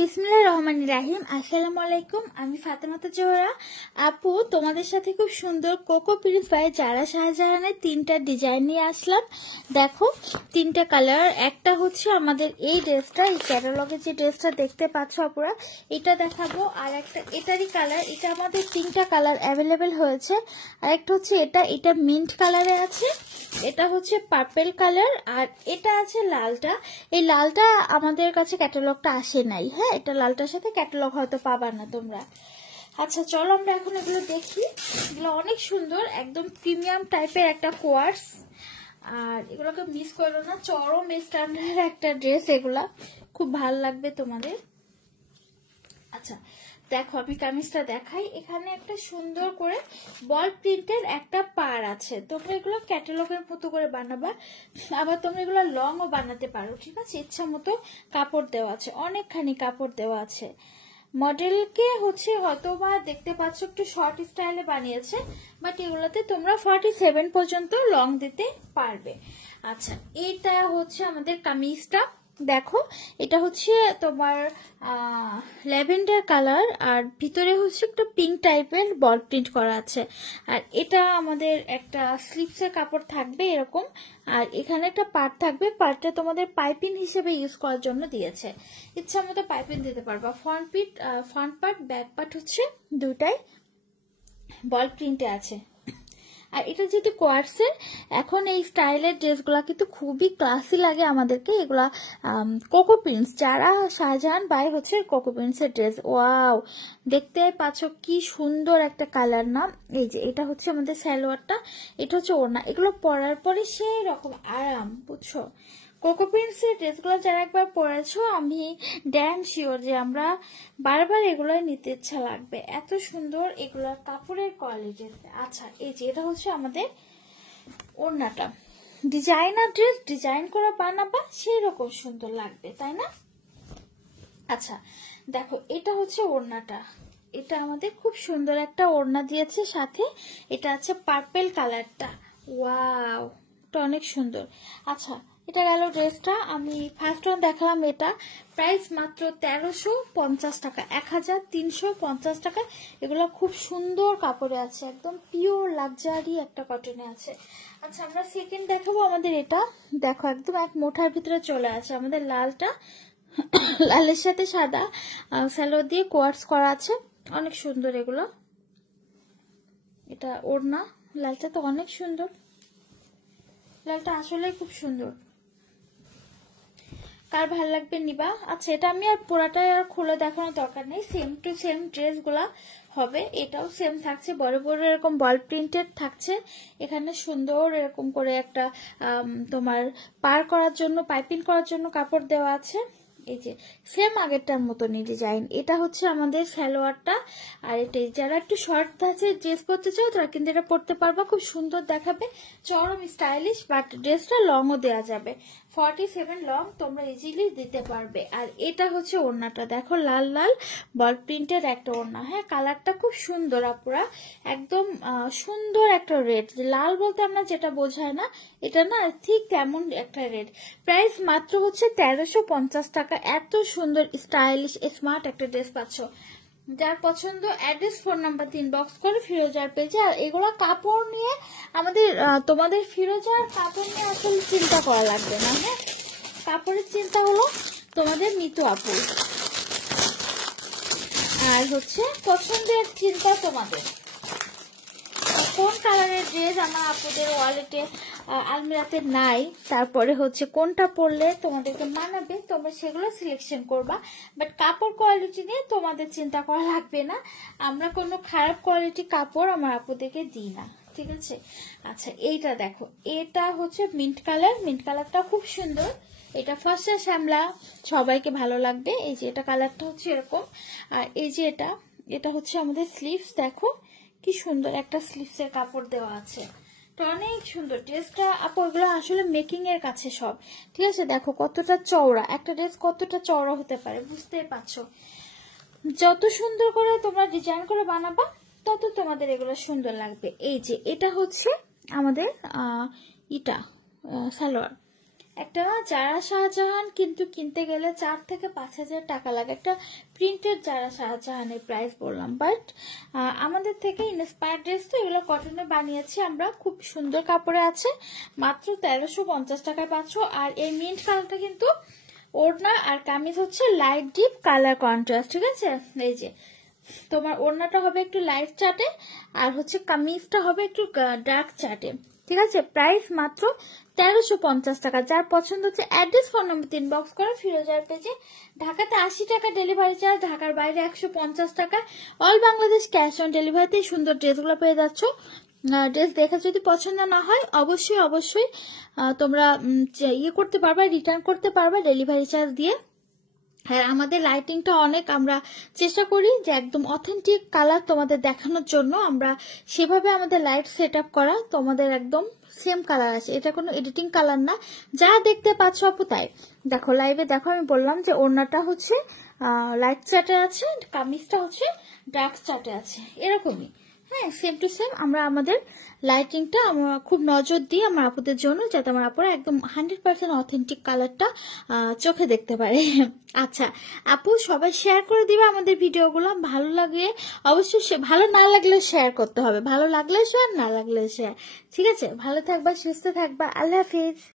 বিসমিল্লাহির রহমানির রহিম। আসসালামু আলাইকুম। আমি ফাতেমাতা জোহরা আপু, তোমাদের সাথে খুব সুন্দর কোকো প্রিন্ট বাই জারা শাহজাহানের তিনটা ডিজাইন নিয়ে আসলাম। দেখো তিনটা কালার। একটা হচ্ছে আমাদের এই ড্রেসটা, এই ক্যাটালগে যে ড্রেসটা দেখতে পাচ্ছ আপুরা, এটা দেখাবো। আর একটা এটারই কালার, এটা আমাদের তিনটা কালার অ্যাভেলেবেল হয়েছে। আর একটা হচ্ছে এটা মিন্ট কালারে আছে, এটা হচ্ছে পার্পেল কালার, আর এটা আছে লালটা। এই লালটা আমাদের কাছে ক্যাটালগটা আসে নাই। হ্যাঁ, এটা লালটার সাথে ক্যাটালগ হয়তো পাবা না তোমরা। আচ্ছা চলো আমরা এখন এগুলো দেখি। এগুলো অনেক সুন্দর, একদম প্রিমিয়াম টাইপের একটা কোয়ার্স। আর এগুলোকে মিস করো না, চরম স্ট্যান্ডার্ড একটা ড্রেস, এগুলা খুব ভালো লাগবে তোমাদের। আচ্ছা দেখো আমি কামিজটা দেখাই। এখানে একটা সুন্দর করে বল প্রিন্টের একটা পার আছে। তোমরা এগুলো ক্যাটালগের মতো করে বানাবা, আবার তোমরা এগুলো লংও বানাতে পারো, ঠিক আছে? ইচ্ছা মতো কাপড় দেওয়া আছে, অনেকখানি কাপড় দেওয়া আছে। মডেলকে হচ্ছে হয়তো বা দেখতে পাচ্ছ একটু শর্ট স্টাইলে বানিয়েছে, বাট এগুলোতে তোমরা 47 পর্যন্ত লং দিতে পারবে। আচ্ছা এটা হচ্ছে আমাদের কামিজটা। দেখো এটা হচ্ছে তোমার ল্যাভেন্ডার কালার, আর ভিতরে হচ্ছে একটা পিঙ্ক টাইপের বল প্রিন্ট করা আছে। আর এটা আমাদের একটা স্লিপসের কাপড় থাকবে এরকম, আর এখানে একটা পার্ট থাকবে। পার্টটা তোমাদের পাইপিং হিসেবে ইউজ করার জন্য দিয়েছে, ইচ্ছা মতো পাইপিং দিতে পারবা। ফ্রন্ট পার্ট ব্যাক পার্ট হচ্ছে দুটাই বল প্রিন্টে আছে। আর এটা যেহেতু কোয়ার্সের, এখন এই স্টাইলের ড্রেসগুলা কিন্তু খুবই ক্লাসি লাগে আমাদেরকে। এগুলা কোকো প্রিন্টস, যারা শাহজাহান বাই হচ্ছে কোকো প্রিন্টসের ড্রেস। ওয়াও, দেখতে পাচ্ছ কি সুন্দর একটা কালার না? এই যে এটা হচ্ছে আমাদের সালোয়ারটা, এটা হচ্ছে ওড়না। এগুলো পরার পরে সেই রকম আরাম, বুঝছো? কোকো প্রিন্টসের ড্রেসগুলো যারা একবার পরেছো, আমি ড্যাম শিওর যে আমরা বারবার এগুলোই নিতে ইচ্ছা লাগবে, এত সুন্দর এগুলোর কাপড়ের কোয়ালিটি। আচ্ছা এই যে এটা হচ্ছে আমাদের ওড়নাটা। ডিজাইনার ড্রেস ডিজাইন করে বানাবা, সেই রকম সুন্দর লাগবে, তাই না? আচ্ছা দেখো এটা হচ্ছে ওড়নাটা। এটা আমাদের খুব সুন্দর একটা ওড়না দিয়েছে সাথে। এটা আছে পার্পেল কালারটা। ওয়াও, এটা অনেক সুন্দর। আচ্ছা এটা গেল ড্রেসটা। আমি ফার্স্ট ওয়ান দেখালাম, এটা প্রাইস মাত্র 1350 টাকা, 1350 টাকা। এগুলো খুব সুন্দর কাপড়ে আছে, একদম পিওর লাক্সারি একটা কটনে আছে। আচ্ছা আমরা সেকেন্ড দেখাবো আমাদের এটা। দেখো একদম এক মোঠার ভিতরে চলে আছে আমাদের লালটা, লালের সাথে সাদা স্যালো দিয়ে কোয়ার্টস করা আছে, অনেক সুন্দর এগুলো। এটা ওড়না, লালটা তো অনেক সুন্দর, লালটা আসলে খুব সুন্দর, কার ভালো লাগবে নিবা। আচ্ছা এটা আমি আর পুরাটাই আর খুলে দেখানোর দরকার নেই, সেম টু সেম ড্রেস গুলা হবে। এটাও সেম থাকছে, বড় বড় এরকম বল প্রিন্টেড থাকছে। এখানে সুন্দর এরকম করে একটা তোমার পার করার জন্য, পাইপিং করার জন্য কাপড় দেওয়া আছে। এই যে সেম আগেরটার মতনই ডিজাইন। এটা হচ্ছে আমাদের সালোয়ারটা। আর এটাই যারা একটু শর্ট আছে ড্রেস পরতে চাও তারা কিন্তু এটা পরতে পারবা, খুব সুন্দর দেখাবে, চরম স্টাইলিশ। বাট ড্রেসটা লংও দেওয়া যাবে, 47 লং তোমরা ইজিলি দিতে পারবে। আর এটা হচ্ছে ওড়নাটা, দেখো লাল লাল বল প্রিন্টের একটা ওড়না। হ্যাঁ কালারটা খুব সুন্দর আপুরা, একদম সুন্দর একটা রেড। লাল বলতে আমরা যেটা বোঝায় না, এটা না ঠিক তেমন একটা রেড। প্রাইস মাত্র হচ্ছে 1350 টাকা। এত সুন্দর স্টাইলিশ স্মার্ট একটা ড্রেস পাচ্ছ। যার পছন্দ অ্যাড্রেস ফোন নাম্বার 3 বক্স করে ফিরোজার পেজে। আর এগুলো কাপড় নিয়ে আমাদের তোমাদের ফিরোজার কাপড় নিয়ে আসলে চিন্তা করা লাগবে না। হ্যাঁ কাপড়ের চিন্তা হলো তোমাদের মিতু আপুর, আর হচ্ছে পছন্দের চিন্তা তোমাদের। কোন কালারের ড্রেস আমার আপুদের ওয়ালেটে আলমিরাতে নাই, তারপরে হচ্ছে কোনটা পরলে তোমাদেরকে মানাবে, তোমরা সেগুলো সিলেকশন করবা। বাট কাপড় কোয়ালিটি নিয়ে তোমাদের চিন্তা করা লাগবে না, আমরা কোনো খারাপ কোয়ালিটি কাপড় আমার আপুদেরকে দিই না, ঠিক আছে? আচ্ছা এইটা দেখো, এটা হচ্ছে মিন্ট কালার। মিন্ট কালারটা খুব সুন্দর, এটা ফর্সা শ্যামলা, সবাইকে ভালো লাগবে। এই যে এটা কালারটা হচ্ছে এরকম। আর এই যে এটা হচ্ছে আমাদের স্লিভস। দেখো কি সুন্দর একটা স্লিভসের কাপড় দেওয়া আছে, তো অনেক সুন্দর ড্রেসটা। আপু এগুলো আসলে মেকিং এর কাছে সব, ঠিক আছে? দেখো কতটা চওড়া একটা ড্রেস, কতটা চওড়া হতে পারে বুঝতেই পারছো। যত সুন্দর করে তোমরা ডিজাইন করে বানাবা তত তোমাদের এগুলো সুন্দর লাগবে। এই যে এটা হচ্ছে আমাদের সালোয়ার, একটা জারা শাহজাহান কিন্তু কিনতে গেলে 4 থেকে 5,000 টাকা লাগে। একটা প্রিন্টেড জারা শাহজাহানের প্রাইস বললাম, বাট আমাদের থেকে ইন্সপায়ার্ড ড্রেস তো, এগুলো কটনে বানিয়েছি আমরা, খুব সুন্দর কাপড়ে আছে, মাত্র 1350 টাকায় পাচ্ছ। আর এই মিন্ট কালারটা কিন্তু ওড়না আর কামিজ হচ্ছে লাইট ডিপ কালার কন্ট্রাস্ট, ঠিক আছে? এই যে তোমার ওড়নাটা হবে একটু লাইট চাটে আর হচ্ছে কামিজটা হবে একটু ডার্ক চাটে, ঠিক আছে? প্রাইস মাত্র 1350 টাকা। যার পছন্দ হচ্ছে অ্যাড্রেস ফোন নম্বর 3 বক্স করে ফিরোজার পেজে। ঢাকাতে 80 টাকা ডেলিভারি চার্জ, ঢাকার বাইরে 150 টাকা। অল বাংলাদেশ ক্যাশ অন ডেলিভারিতে সুন্দর ড্রেসগুলো পেয়ে যাচ্ছ। ড্রেস দেখে যদি পছন্দ না হয় অবশ্যই তোমরা ইয়ে করতে পারবা, রিটার্ন করতে পারবা ডেলিভারি চার্জ দিয়ে। হ্যাঁ, আমাদের লাইটিংটা অনেক, আমরা চেষ্টা করি যে একদম অথেন্টিক কালার তোমাদের দেখানোর জন্য, আমরা সেভাবে আমাদের লাইট সেট আপ করা, তোমাদের একদম সেম কালার আছে, এটা কোনো এডিটিং কালার না, যা দেখতে পাচ্ছ আপু তাই। দেখো লাইভে দেখো, আমি বললাম যে ওড়নাটা হচ্ছে লাইট চাটে আছে, কামিজটা হচ্ছে ডার্ক চাটে আছে, এরকমই। হ্যাঁ, সেম টু সেম। আমরা আমাদের লাইটিংটা আমরা খুব নজর দিই আমার আপুদের জন্য, যাতে আমার আপুরা একদম 100% অথেন্টিক কালারটা চোখে দেখতে পারে। আচ্ছা আপু, সবাই শেয়ার করে দিবে আমাদের ভিডিওগুলো, ভালো লাগে অবশ্যই, ভালো না লাগলেও শেয়ার করতে হবে, ভালো লাগলে শেয়ার, না লাগলে শেয়ার, ঠিক আছে? ভালো থাকবা, সুস্থ থাকবা, আল্লাহ হাফিজ।